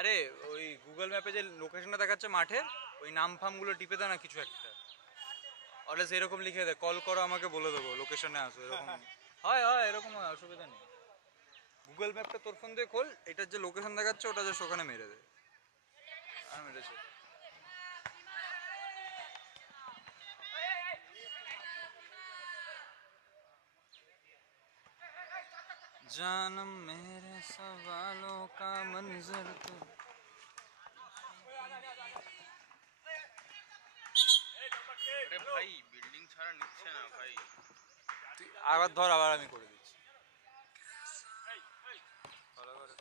আরে ওই গুগল ম্যাপে যে লোকেশনটা দেখাচ্ছে মাঠের, ওই নাম ফামগুলো টিপে দে না কিছু একটা, অলওয়েজ এরকম লিখে দে, কল করো আমাকে বলে দেবো লোকেশনে আসো, এরকম হয় হয়, এরকম হয়, অসুবিধা নেই। গুগল ম্যাপটা তোর ফোন দিয়ে খোল, এটার যে লোকেশন দেখাচ্ছে ওটা যে ওখানে মেরে দে। আর মেরেছে। जानम मेरे सवालों का मंजर तो। আরে ভাই বিল্ডিং ছাড়া নিচ্ছে না ভাই। তুই আবার ধর, আবার আমি করে দিচ্ছি। ভালো করে।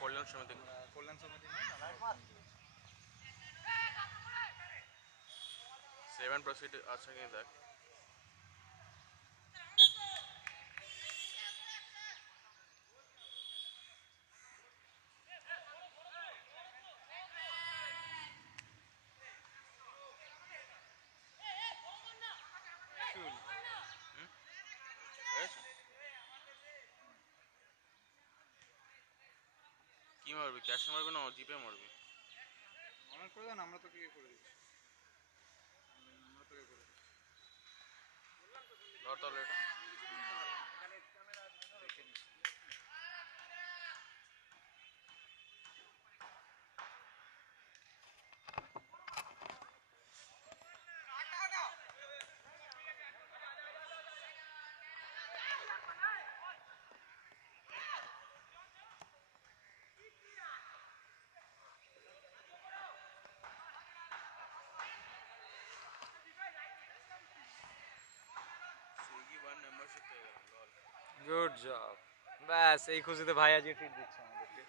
কল্যাণ সমিতি। কল্যাণ সমিতি 7% আছে কি দেখ। কি মারবি, ক্যাশে মারবি না জিপে মারবি? অনেক করে দেন, আমরা তোকে করে দিচ্ছি। আমরা তোকে করে দিচ্ছি। ধর তাহলে এটা। দেখে নিচ্ছি। সুইগি বার মেম্বারশিপ পেয়ে গেলাম লল। Good job. ব্যাস এই খুশিতে ভাই আজকে ট্রিট দিচ্ছে আমাদেরকে।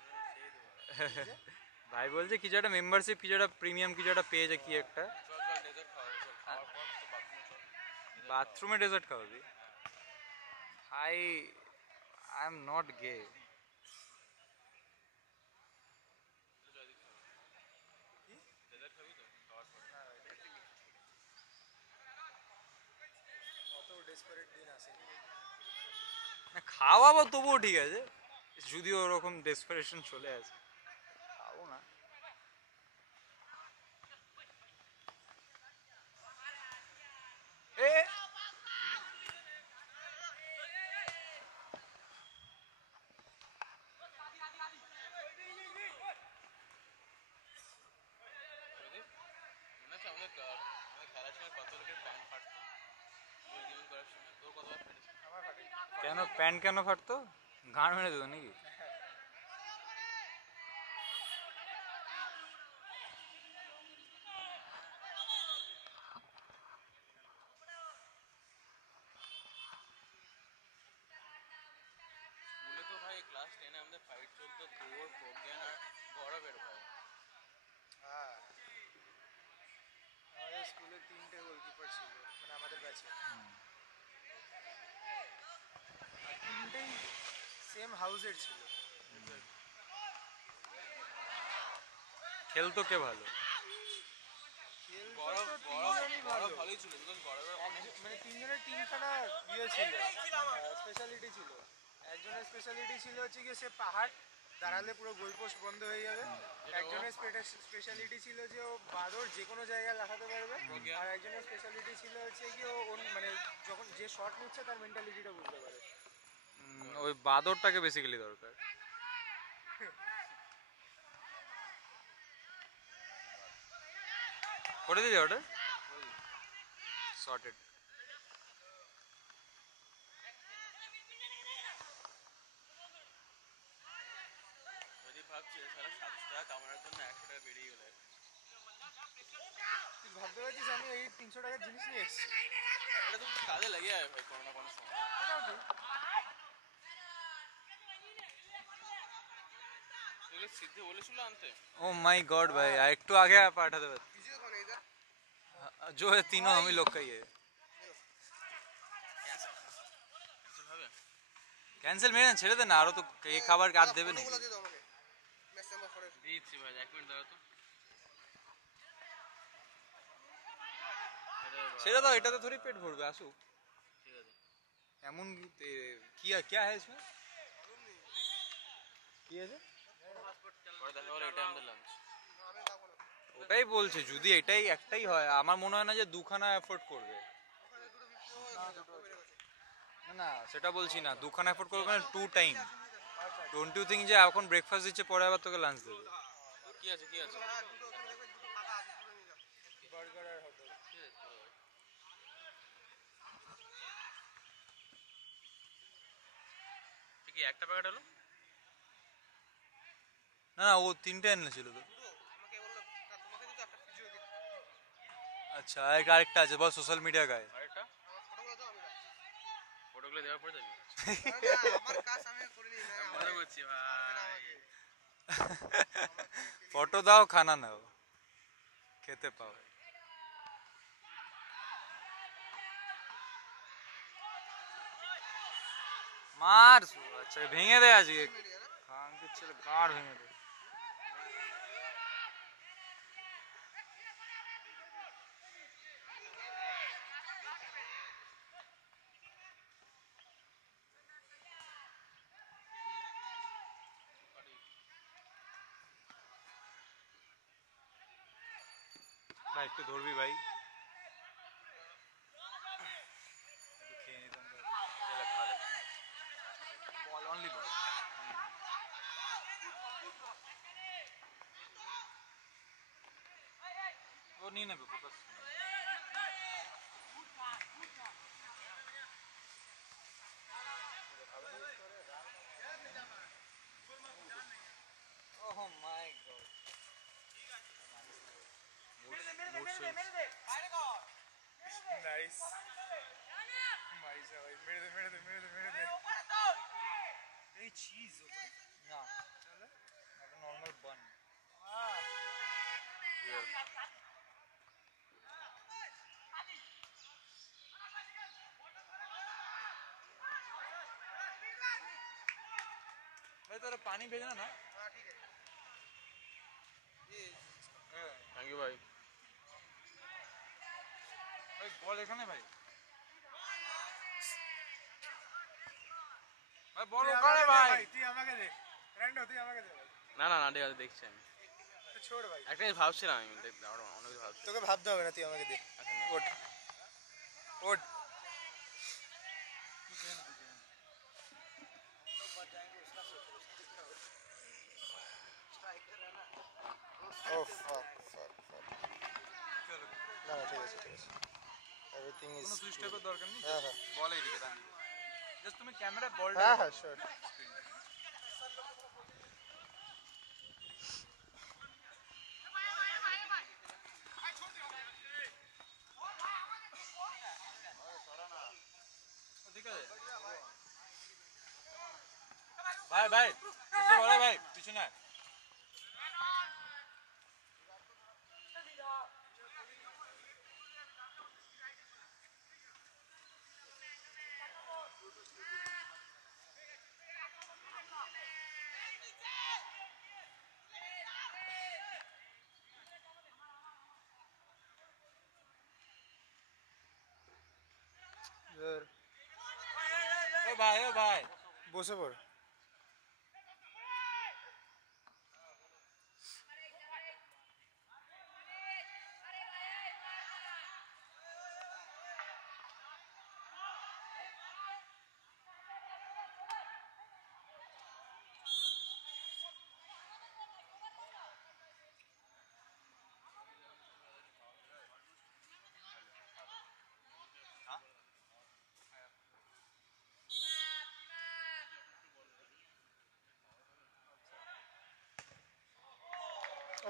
ভাই বলছে কিছু একটা মেম্বারশিপ, কিছু একটা প্রিমিয়াম, কিছু একটা পেয়েছে কি একটা। চল চল ডেজার্ট খাওয়া চল, খাওয়ার পর তো বাথরুমে চল। বাথরুমে ডেজার্ট খাওয়াবি? ভাই I am not gay. Dessert খাবি তো খাওয়ার পর? অত ডেসপারেট দিন আসেনি। খাওয়াবো তবুও ঠিক আছে, যদিও ওরকম ডেসপারেশন চলে আসে, খাবো না। এ মনে আছে আমাদের খেলার সময় কত লোকের প্যান্ট ফাটতো গোল গেমিং করার সময়? তোর কতবার ফেটেছে? আমার ফাটে। কেন প্যান্ট কেন ফাটতো? গান মেরে দেবো নাকি? স্কুলে তো ভাই ক্লাস 10-এ আমাদের ফাইট চলতো, তোর প্রজ্ঞান আর গৌরবের ভাই। হ্যাঁ, আমাদের স্কুলে 3টে গোলকিপার ছিল, মানে আমাদের ব্যাচে। আর 3টেই সেম হাউসের ছিল। খেলতো কে ভালো? গৌরব খেলতে তো গৌরব তিনজনই ভালো। গৌরব ভালোই ছিল, বিকজ গৌরবের অনেক মানে তিনজনের তিনখানা ইয়ে ছিল, স্পেশালিটি ছিল। একজনের স্পেশালিটি ছিল হচ্ছে গিয়ে সে পাহাড় দাঁড়ালে পুরো গোলপোস্ট বন্ধ হয়ে যাবে। একজনের স্পেশালিটি ছিল যে ও বাঁদর যে কোনো জায়গায় লাগাতে পারবে। আর একজনের স্পেশালিটি ছিল হচ্ছে গিয়ে ও মানে যখন যে শট নিচ্ছে তার মেন্টালিটিটা বুঝতে পারে। ওই বাদরটাকে বেসিক্যালি দরকার। করে দিলি অর্ডার? সর্টেড। যদি ভাবছি সারা 700 টাকা কামানোর জন্য 100 টাকা বেরিয়ে গেলে তুই ভাবতে পারছিস আমি এই 300 টাকার জিনিস নিয়ে এসেছি। এটা তো কাজে লেগে যাবে ভাই কোনো না কোনো সময়। এটাও ঠিক। তুই সিদ্ধি বলেছিল আনতে? ও মাই गॉड भाई একটু আগে পাঠাতে পারত। जो है तीनों हम ही लोग का ही है। ক্যান্সেল মেরে না, ছেড়ে দে না, আরো তো এই খাবার আর দেবে নাকি? দিচ্ছি ভাই, 1 মিনিট দাঁড়া তো। ছেড়ে দাও, এটাতে থোড়ি পেট ভরবে, আসুক। ঠিক আছে। এমন क्या है इसमें? কি আছে? পরে দেখা হলো, এটা আমাদের লাঞ্চ। ওটাই বলছে, যদি এটাই একটাই হয়, আমার মনে হয় না যে দুখানা এফোর্ড করবে। না না, সেটা বলছি না, দুখানা এফোর্ড করবে না, 2 টাইম। ডোন্ট ইউ থিঙ্ক যে এখন ব্রেকফাস্ট দিচ্ছে, পরে আবার তোকে লাঞ্চ দেবে? কি আছে, কি আছে? বার্গার আর হট ডগ। ঠিক আছে, চলো ভাই। ঠিক কি একটা প্যাকেট হলো? না না, ও 3টে এনেছিল তো। আচ্ছা, আরেকটা আছে, বল, সোশ্যাল মিডিয়া গায়ে। আরেকটা ফটোগুলো দেওয়ার পরে যাবি? মজা করছি ভাই। ফটো দাও, খানা নাও, খেতে পাও। মার, আচ্ছা ভেঙে দে আজকে, খানকে ছেলে গাঁড় ভেঙে দে। ভাই একটু ধরবি ভাই, একটু খেয়ে নিতাম তাহলে। বল, অনলি বল। ও নিয়ে নেবে, ফোকাস। ওহ মাই গড, নাইস। মাইসা ভাই, মেরে দে মেরে দে মেরে দে মেরে দে। এই চিজ ওপরে না, চলে। একটা নর্মাল বান। भाई तेरा पानी भेजना ना। থ্যাংক ইউ ভাই। भाई बॉल এখানে ভাই, ভাই বল তুই ওখানে আমাকে দে ভাই। ভাই, তুই আমাকে দে। র্যান্ডো তুই আমাকে দে ভাই। না না না, ঠিক আছে, দেখছি আমি। তুই ছোড় ভাই। একটা জিনিস ভাবছিলাম আমি, আরো অনেক কিছু ভাবছি। তোকে ভাবতে হবে না, তুই আমাকে দে। আচ্ছা নে। ওঠ ওঠ। ও ফাক ফাক ফাক। না না, ঠিক আছে ঠিক আছে। এভরিথিং ইজ কোনো সুইচ টেপের দরকার নেই, হ্যাঁ হ্যাঁ বল এইদিকে দাঁড়িয়ে জাস্ট তুমি ক্যামেরা বলটা হ্যাঁ হ্যাঁ শিওর। ঠিক আছে ভাই, ভাই এসে বলে ভাই পিছনে আয়। ও ভাই, ও ভাই বসে পড়।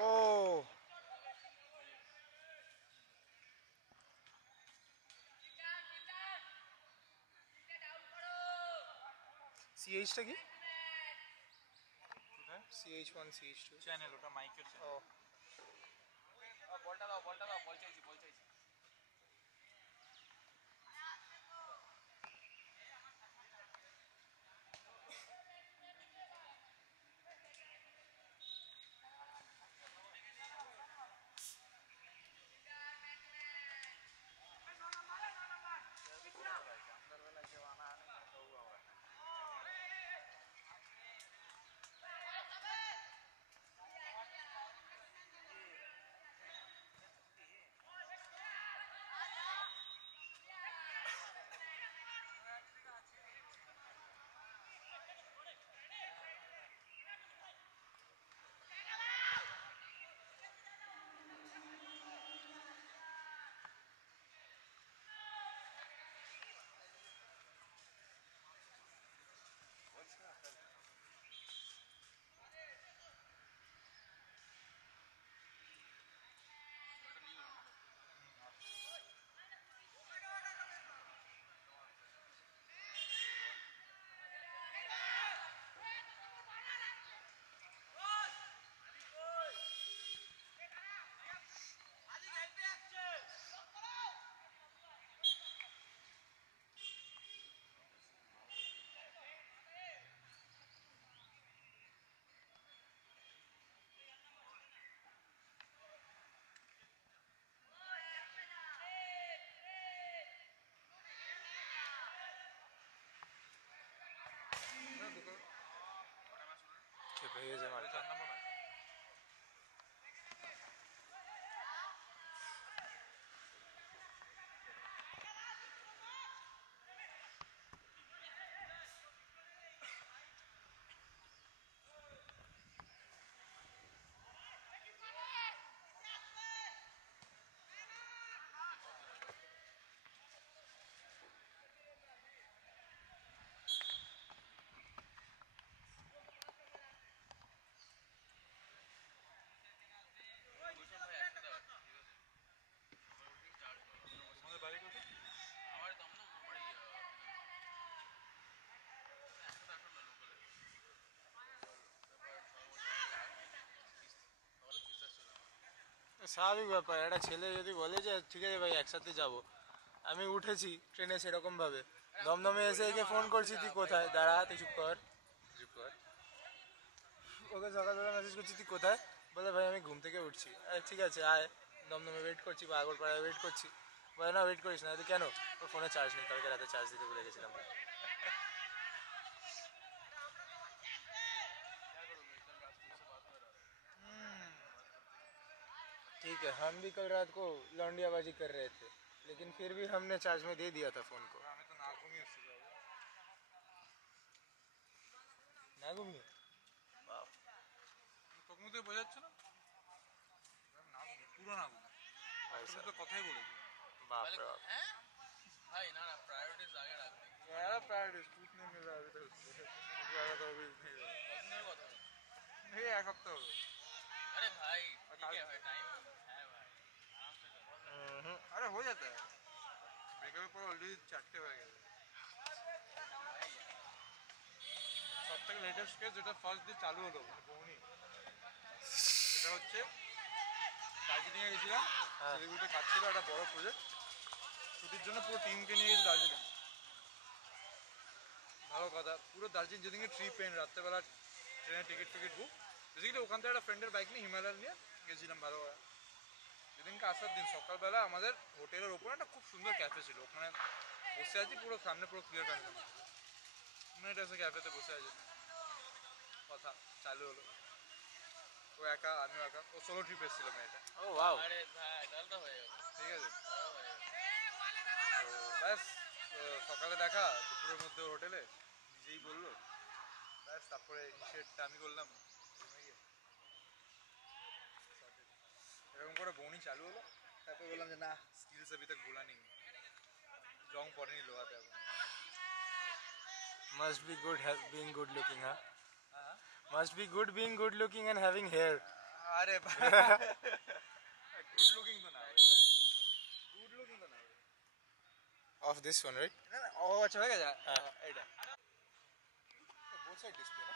ও সিএইচটা কি? CH1 CH2 চ্যানেল, ওটা মাইকের ও বলটা দাও, বলটা দাও, বল চাইছি, বল চাইছি। স্বাভাবিক ব্যাপার, একটা ছেলে যদি বলে যে ঠিক আছে ভাই একসাথে যাব, আমি উঠেছি ট্রেনে সেরকম ভাবে, দমদমে এসে একে ফোন করছি তুই কোথায়, দাঁড়া তুই চুপ কর চুপ কর, ওকে সকালবেলা মেসেজ করছি তুই কোথায়, বলে ভাই আমি ঘুম থেকে উঠছি, ঠিক আছে আয়, দমদমে ওয়েট করছি বা আগরপাড়ায় ওয়েট করছি, বলে না ওয়েট করিস না, তুই কেন, ওর ফোনে চার্জ নেই, কালকে রাতে চার্জ দিতে ভুলে গেছিলাম। ठीक है, हम भी कल रात को लौंडियाबाजी कर रहे थे, लेकिन फिर भी हमने चार्ज में दे दिया था फोन को। আমি তো না ঘুমিয়ে এসেছি বাবু। ना घूमिए তোর মধ্যে বোঝা যাচ্ছে না? না ঘুমিয়ে, পুরো না ঘুমিয়ে। भाई তুমি साहब, তো কথাই বলেছি। बाप रे बाप। হ্যাঁ ভাই না না প্রায়োরিটিস আগে রাখবে मेरा प्रायोरिटी कुछ नहीं मिल रहा अभी तक उसको। मेरा तो अभी কতদিনের কথা नहीं एक हफ्ता हो गया। আরে ভাই ঠিক है ভাই টাইম হ্যাঁ ভাই আরামসে করো अरे हो जाता है। ব্রেকআপের পর অলরেডি 4টে হয়ে গেছে। সব থেকে লেটেস্ট কেস যেটা ফার্স্ট দিয়ে চালু হলো মানে বৌনি, সেটা হচ্ছে দার্জিলিংয়ে গেছিলাম, শিলিগুড়িতে কাজ ছিল একটা বড় প্রজেক্ট, ছুটির জন্য পুরো টিমকে নিয়ে গেছি দার্জিলিং। ভালো কথা, পুরো দার্জিলিং যেদিনকে ট্রিপ পেন রাত্রেবেলা ট্রেনের টিকিট বুক, বেসিক্যালি ওখান থেকে একটা ফ্রেন্ডের বাইক নিয়ে হিমালয়ার নিয়ে গেছিলাম ভালো করে। যেদিনকে আসার দিন সকালবেলা আমাদের হোটেলের ওপরে একটা খুব সুন্দর ক্যাফে ছিল, ওখানে বসে আছি পুরো সামনে পুরো ক্লিয়ার কানেকশন, মেয়েটা এসে ক্যাফেতে বসে আছে, কথা চালু হলো, ও একা আমিও একা, ও সোলো ট্রিপ এসেছিল মেয়েটা, ओ वाओ। আরে ভাই তাহলে তো হয়ে গেল ঠিক আছে। তাহলে হয়ে গেল। তো ব্যাস, সকালে দেখা দুপুরের মধ্যে হোটেলে, নিজেই বললো, ব্যাস তারপরে ইনিশিয়েটটা আমি করলাম রুমে গিয়ে, এরকম করে বৌনি চালু হলো। তারপরে বললাম যে না স্কিলস अभी तक भूला नहीं, রং পড়েনি লোহাতে এখন। Must be good being good looking, huh? হ্যাঁ Must be good being good looking and having hair. আরে গুড লুকিং তো না, গুড লুকিং তো না। Of this one, right? না না, ও আচ্ছা হয়ে গেছে এইটা। Both side display, na?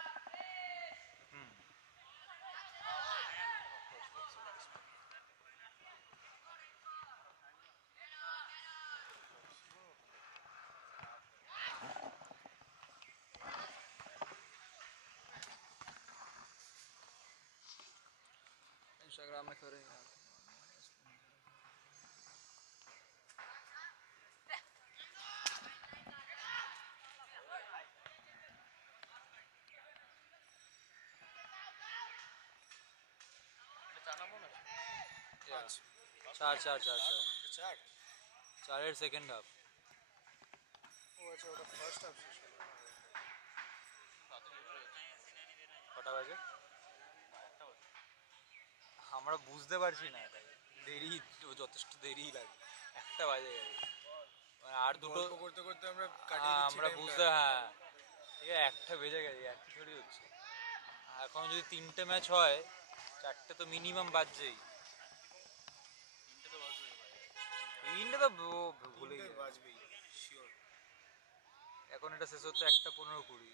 Instagram में करेंगे এটা 4 নম্বর ম্যাচ চার চার চার চার Chart. চারের সেকেন্ড হাফ। ও আচ্ছা, ওটা ফার্স্ট হাফ শেষ হলো। সাথে বসে আছে কটা বাজে আমরা বুঝতে পারছি না, এটাই দেরি, যথেষ্ট দেরি লাগে, একটা বাজে গেছে, মানে আর দুটো গল্প করতে করতে আমরা কাটিয়ে দিচ্ছি আমরা time টা। বুঝতে, হ্যাঁ ঠিক আছে, একটা বেজে গেছে, একটা থোড়ি হচ্ছে, এখন যদি 3টে ম্যাচ হয় 4টে তো মিনিমাম বাজছেই, 3টে তো বাজবে ভাই 3টে তো ভুলে তিনটে গেছে। বাজবেই, শিওর। এখন এটা শেষ হতে 1:15-20,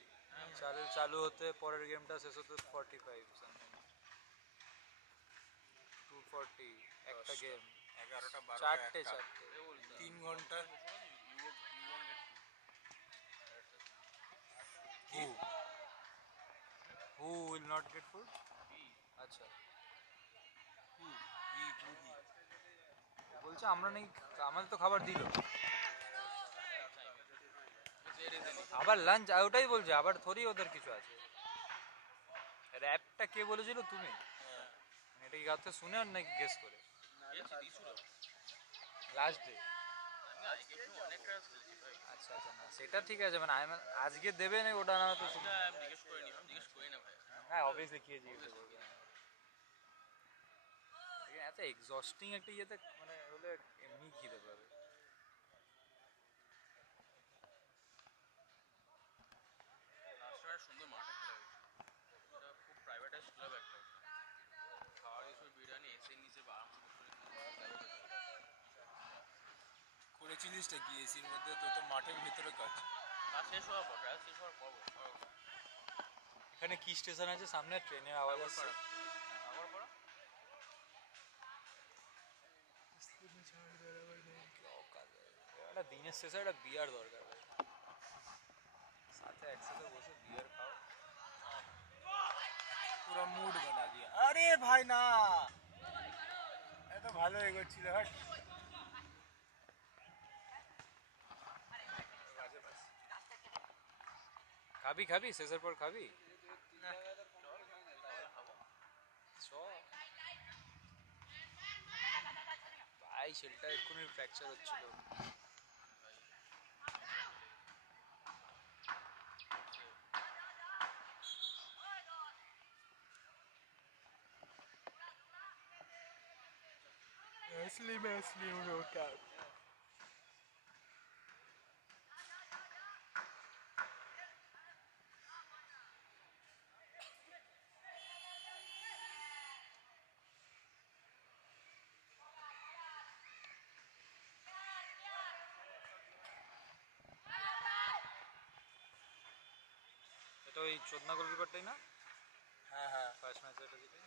চালু হতে পরের গেমটা শেষ হতে 45 something, 240 একটা গেম, 11টা 12টা চারটে 3 ঘন্টা। who will not get food, আচ্ছা বলছে আমরা নাকি, আমাদের তো খাবার দিল, আবার লাঞ্চ, ওটাই বলছে, আবার থোড়ি ওদের কিছু আছে। র্যাপটা কে বলেছিল তুমি, মানে এটা কি কাছ থেকে শুনে আর নাকি গেস করে লাস্ট ডে? অনেক ক্রাশ খেলেছি ভাই আচ্ছা আচ্ছা, না সেটা ঠিক আছে, মানে আজকে দেবে না ওটা না তো শুনে, এটা আমি জিজ্ঞেস করিনি, আমি জিজ্ঞেস করি না ভাই হ্যাঁ অবভিয়াসলি কে জিজ্ঞেস করবে, এত এক্সস্টিং একটা ইয়েতে মানে হলে এমনি খিদে পাবে। লাস্টে একটা সুন্দর মাঠে খেলা হয়েছে, এটা খুব প্রাইভেটাইজ ক্লাব একটা, খাওয়ার সময় বিরিয়ানি এসে নিচে আরামসে করেছিলিসটা কি এসির মধ্যে, তো তো মাঠের ভিতরে কাজ। কাজ শেষ হওয়ার পর ট্রায়াল শেষ হওয়ার পর এখানে কি স্টেশন আছে সামনে, ট্রেনের আওয়াজ আসছে, আগরপাড়া দিনের শেষে একটা বিয়ার দরকার ভাই, সাথে একসাথে বসে বিয়ার খাও। পুরো মুড বানা দিয়া। আরে ভাই না, এত ভালো এগোচ্ছিল। হাট বাজে বাস। খাবি খাবি শেষের পর খাবি? না, চ ভাই, শেলটা এক্ষুনি ফ্র্যাকচার হচ্ছিল। असली में असली हूँ मैं क्या। এটা ওই চোদনা গোলকিপারটাই না, হ্যাঁ হ্যাঁ, ফার্স্ট ম্যাচে এটা জিতে।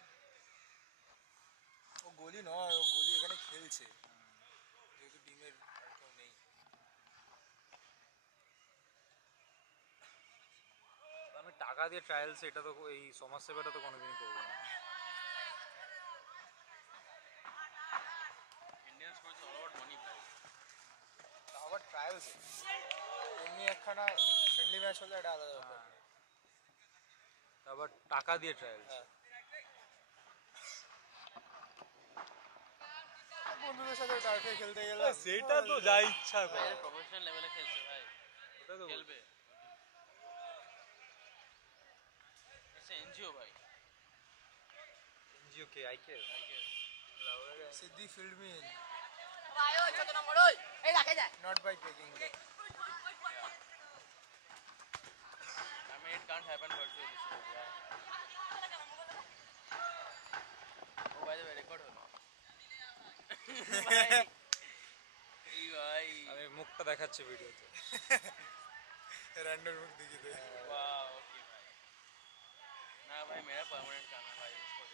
ও গোলি নয়, ও গোলি এখানে খেলছে, যেহেতু টিমের আর কেউ নেই। আমি টাকা দিয়ে ট্রায়ালস, এটা তো এই সমাজ সেবাটা তো কোনোদিনই করবো না। ইন্ডিয়ান স্পোর্টস অল আবাউট মানি ভাই। তাও আবার ট্রায়ালস, এমনি একখানা ফ্রেন্ডলি ম্যাচ হলে এটা আলাদা ব্যাপার। আবার টাকা দিয়ে ট্রায়ালস। হ্যাঁ, বন্ধুদের সাথে টার্ফে খেলতে গেলাম, সেটা তো যা ইচ্ছা ভাই করে। প্রফেশনাল লেভেলে খেলছে ভাই, ওটা তো খেলবে। এটা এনজিও ভাই, এনজিও কে আইকে সিদ্ধি ফিল্ড মি ইন, ভাই ওই ছোট নম্বর ওই এই রাখে যায় not by taking. I mean it can't happen virtually so yeah. Oh by the way record হলো ভাই, এই ভাই আমি মুখটা দেখাচ্ছি ভিডিওতে। रैंडम मुख दिखी थे। वाह ओके भाई না ভাই मेरा परमानेंट काम है भाई इसको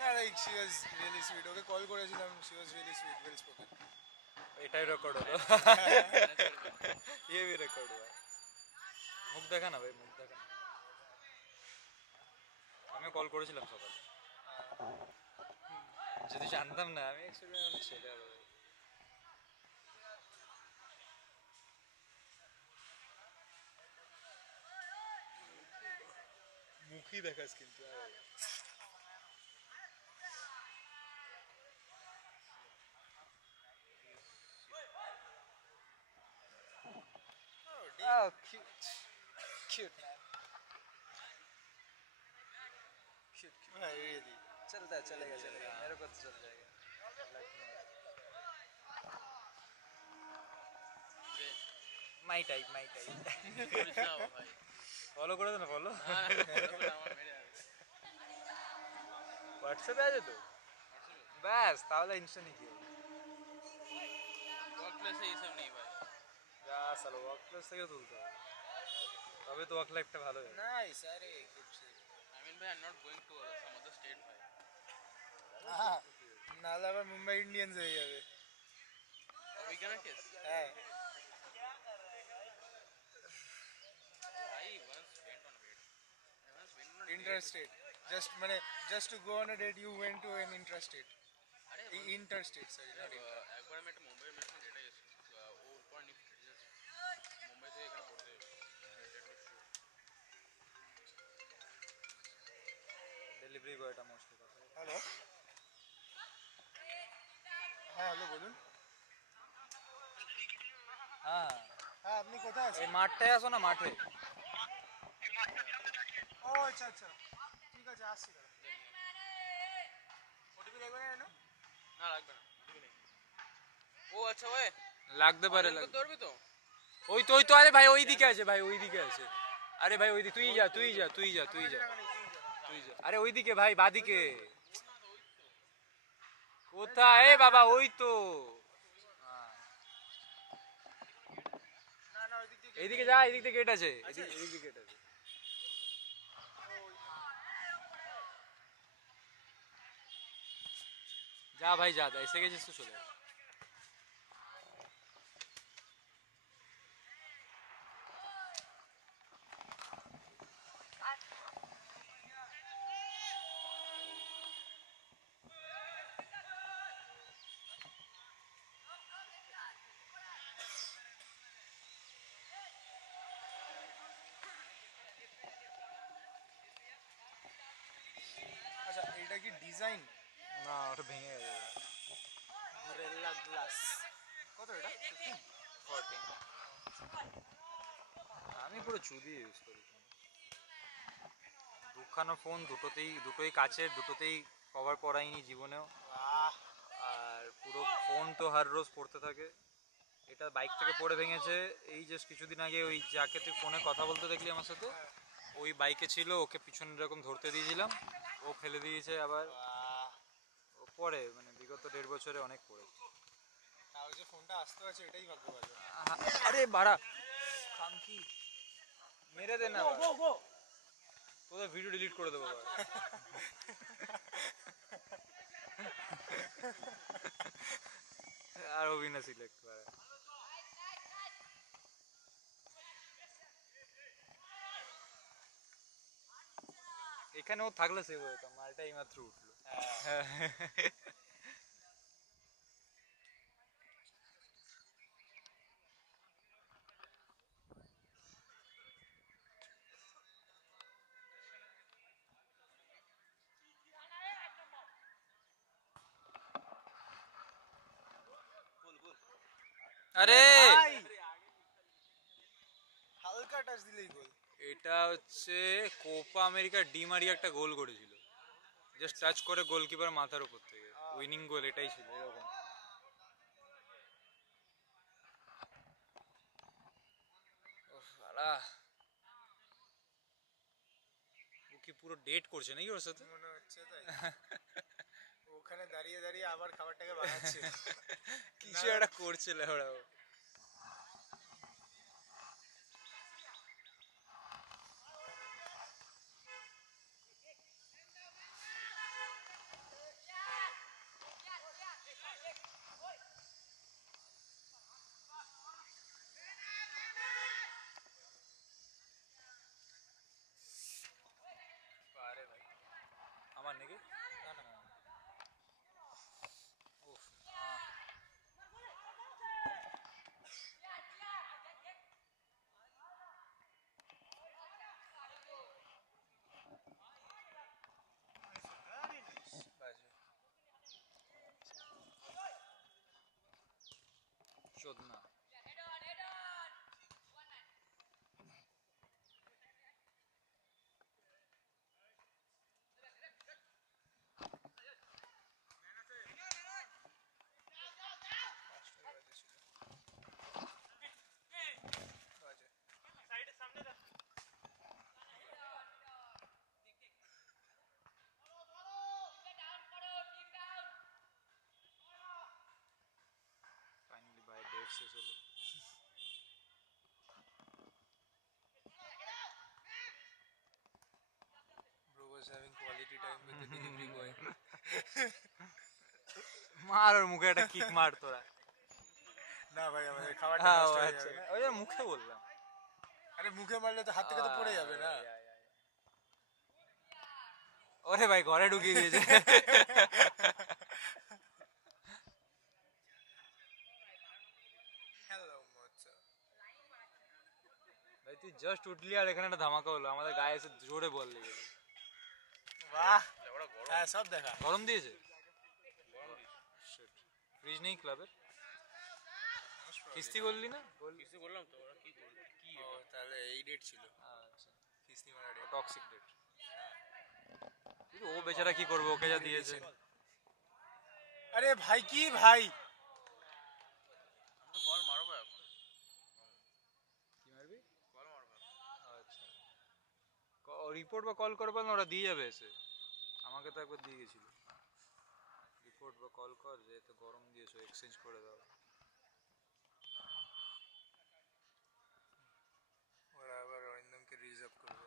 না, like she was really sweet, ওকে কল করেছিলাম, she was really sweet, well spoken. এটাই রেকর্ড হলো, ये भी রেকর্ড हुआ। মুখ দেখা না ভাই, মুখ দেখা না। আমি কল করেছিলাম সকালে, যদি জানতাম না আমি এক্সপেরিমেন্ট ছেলে হবে ভাই। মুখই দেখাস কিন্তু Oh, cute. Cute man. Cute, cute. हाँ रियली, चलता है, चलेगा चलेगा, मेरे को तो चल जाएगा। माई टाइप, माई टाइप। করিস না ভাই ফলো করে দে না, ফলো। না আমার মেরে যাবে হোয়াটসঅ্যাপে আছে তো, ব্যাস তাহলে ইনস্টানি কি হবে? वर्क प्लेस से ये सब नहीं भाई যা সালো ওয়ার্ক প্লেস থেকে তুলতে হবে, তবে তো ওয়ার্ক লাইফটা ভালো হবে। नाइस। अरे कुछ I mean भाई I'm not going to some other state भाई हाँ, नाला पर मुंबई इंडियंस है ये। और weekend केस है भाई once went on a date I once went on a date interstate, just मैंने just to go on a date you went to an interstate, अरे इंटरस्टेट सॉरी नॉट इंटर। একবার আমি একটা মুম্বাই মেট্রো ডেটা গেছি ওর পর নিফট মুম্বাই থেকে এখানে পড়তে ডেলিভারি বয়টা মোস্টলি কথা বলে। हेलो, हाँ हेलो बोलून। হ্যাঁ हाँ আপনি কোথায় আছেন? এই মাঠটায় আসো না, মাঠে। ও আচ্ছা আচ্ছা, ঠিক আছে আসছি। ওটিপি লাগবে না না? না লাগবে না ও আচ্ছা ওই লাগতে পারে, করতে পারবি তো ওই তো আরে ভাই ওইদিকে আছে, ভাই ওইদিকে আছে। আরে ভাই ওইদিকে, তুই যা তুই যা তুই যা তুই যা তুই যা। আরে ওইদিকে ভাই, বাদিকে। কোথায় এ বাবা, ওই তো। না না, ওই দিক থেকে এইদিকে যা, এইদিক থেকে গেট আছে, এইদিক থেকে গেট আছে। যা ভাই যা, এসে গেছিস তো চলে যা। ডিজাইন না ওটা ভেঙে গেছে। গোরেল্লা গ্লাস কত এটা 15 আমি পুরো চুদি ইউজ করি দুখানা ফোন, দুটোই কাচের, দুটোতেই কভার পরাইনি জীবনেও। বাহ আর পুরো ফোন তো হার রোজ পড়তে থাকে। এটা বাইক থেকে পড়ে ভেঙেছে এই জাস্ট কিছুদিন আগে। ওই যাকে তুই ফোনে কথা বলতে দেখলি আমার সাথে, ওই বাইকে ছিল, ওকে পিছনে এরকম ধরতে দিয়েছিলাম, ও ফেলে দিয়েছে আবার। বাহ ও পড়ে মানে বিগত 1.5 বছরে অনেক পড়েছে। তাও যে ফোনটা আসতে আছে এটাই ভাগ্য ভালো আরে বাড়া খামকি মেরে দে না, তোদের ভিডিও ডিলিট করে দেবো আবার। আর অভিনা সিলেক্ট করে এখানে ও থাকলে সেভ হতো, মালটা এইমাত্র উঠলো। আরে ভাই হালকা টাচ দিলেই গোল এটা হচ্ছে কোপা আমেরিকার ডি মারিয়া একটা গোল করেছিল, জাস্ট টাচ করে গোলকিপার মাথার উপর থেকে উইনিং গোল, এটাই ছিল এরকম। ও কি পুরো ডেট করছে নাকি ওর সাথে? মনে হচ্ছে তাই ওখানে দাঁড়িয়ে দাঁড়িয়ে আবার খাবারটাকে বানাচ্ছে কিছু একটা করছিল ওরা। আরে ভাই আমার নাকি না না উফ, বাজে চোদনা। বাজে ফাইনালি ভাই ডেট শেষ হলো। Bro was having quality time with the delivery boy. মার ওর মুখে একটা কিক মার তোরা। না ভাই আমাদের খাবারটা হ্যাঁ নষ্ট হয়ে আচ্ছা, যাবে ওই যে মুখে বললাম। আরে মুখে মারলে তো হাত থেকে তো পড়ে যাবে না ওরে ভাই ঘরে ঢুকিয়ে দিয়েছে। হ্যালো মোচা ভাই তুই জাস্ট উঠলি আর এখানে একটা ধামাকা হলো, আমাদের গায়ে এসে জোরে বল লেগে গেল। বাহ হ্যাঁ সব দেখা গরম দিয়েছে? ফ্রিজ নেই ক্লাবের? কিস্তি করলি না? কিছু বললাম তো ওরা কি করবে কি ও তাহলে এই ডেট ছিল আচ্ছা, কিস্তি মারা ডেট টক্সিক ডেট। ও বেচারা কি করবে, ওকে যা দিয়েছে। আরে ভাই কি ভাই তো কল মারবো এখন কি মারবি? কল মারবো আচ্ছা, রিপোর্ট বা কল করবে না, ওরা দিয়ে যাবে এসে। আমাকে তো একবার দিয়ে গেছিল। রিপোর্ট বা কল কর যে এত গরম দিয়েছো, এক্সচেঞ্জ করে দাও। ওরা আবার অরিন্দমকে রিজার্ভ করবে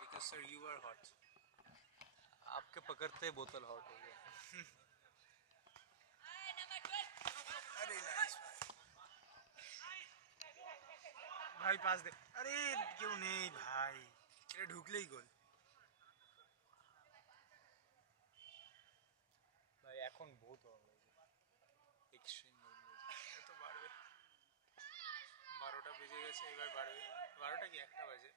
because sir you are hot आपके पकड़ते ही बोतल हॉट हो गया। আরে নাইস ভাই পাস দে আরে কেউ নেই ভাই এটা ঢুকলেই গোল भाई এখন বহুত গরম লাগছে, এক্সট্রিম গরম লাগছে। এত বাড়বে 12টা বেজে গেছে এবার বাড়বে 12টা কি 1টা বাজে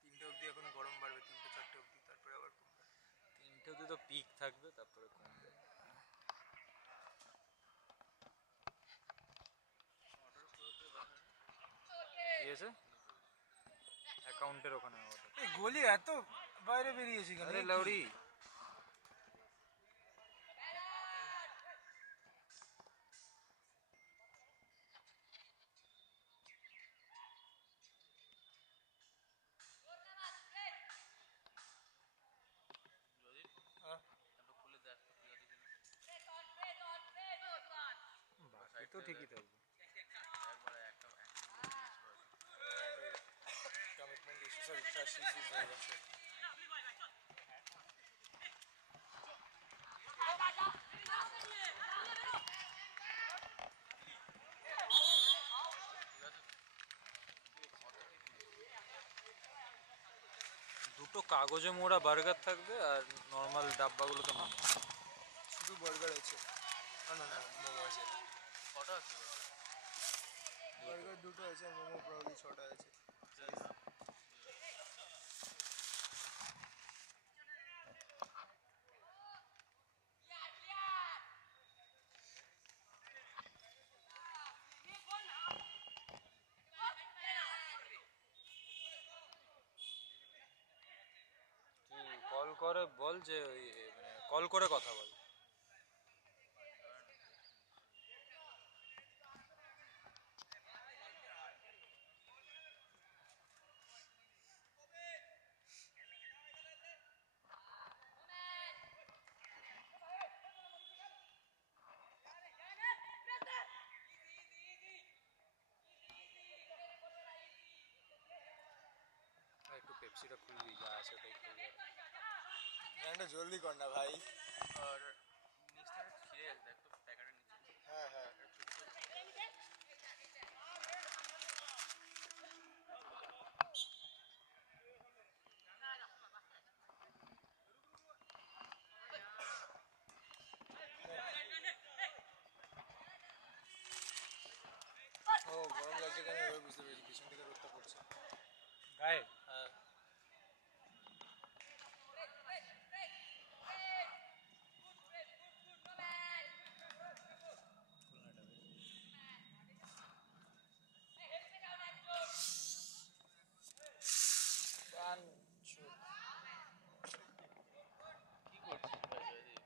3টে অবধি এখন গরম বাড়বে 3টে 4টে অবধি তারপরে আবার কমবে শুরুতে তো পিক থাকবে, তারপরে কমবে। কি আছে অ্যাকাউন্টের ওখানে order? এই গলি এত বাইরে বেরিয়েছি কেন? আরে এ কি? লাউরি, যদি হ্যাঁ, একটু খুলে দেখ তো কি আছে কিনা। বাকি তো ঠিকই থাকবে। একবারে একটা commitment issue, sorry, trust issue হয়ে গেছে। দুটো কাগজে মোড়া বার্গার থাকবে আর নর্মাল ডাব্বাগুলোতে মোমো। শুধু বার্গার আছে, না না মোমো আছে। কটা আছে বার্গার দুটো আছে, মোমো প্রবলি 6টা আছে। তুই কল করে বল যে ওই মানে কল করে কথা বল। একটু পেপসিটা খুলবি, যা আছে ওটাই খুলবি। গানটা জলদি কর না ভাই। আর নিচটা একটা ছিঁড়ে আছে দেখ তো প্যাকেটের নিচে। হ্যাঁ হ্যাঁ, ও গরম লাগছে কেন এবার বুঝতে পেরেছি, পিছন থেকে রোদটা পড়ছে। গায়ে হ্যাঁ, গান চোখ। কি করছিস ভাই জয়দীপ?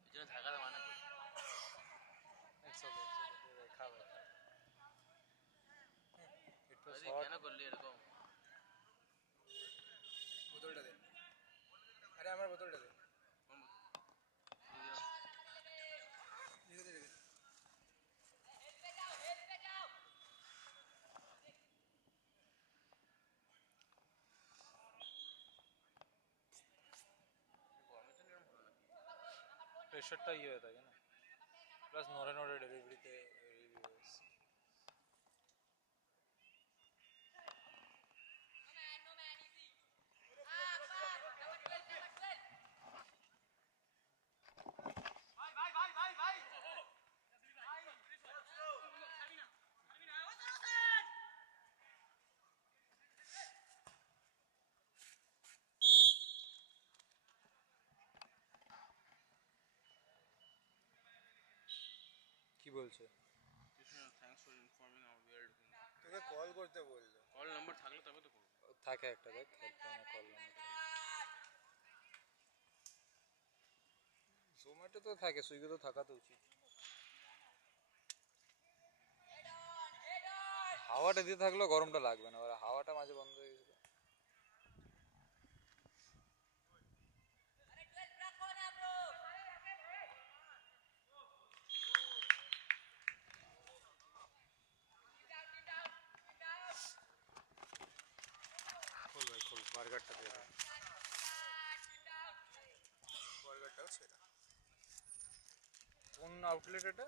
পিছনে থাকাতে মানা করি। খাবে একটু জয়দীপ কেন করলি এরকম? বোতলটা দে, আরে আমার বোতলটা দে। কোন বোতল? দিয়ে দিলাম। রেখে দে, রেখে দে। গরমের জন্য এরকম হলো নাকি? প্রেশারটা ইয়ে হয়ে থাকে না, প্লাস নড়ে নড়ে ডেলিভারিতে কি বলছে? Thanks for informing our we are looking. তোকে কল করতে বললো। কল নাম্বার থাকলে তবে তো করবো। থাকে একটা, দেখ হেল্পলাইনে কল নাম্বার। জোম্যাটো তো থাকে, সুইগি তো থাকা তো উচিত। হাওয়াটা দিয়ে থাকলেও গরমটা লাগবে না, হাওয়াটা মাঝে বন্ধ হয়ে গেছিল। খোল ভাই খোল, বার্গারটা দিয়ে দে। বার্গারটাও ছেড়া। কোন আউটলেট এটা?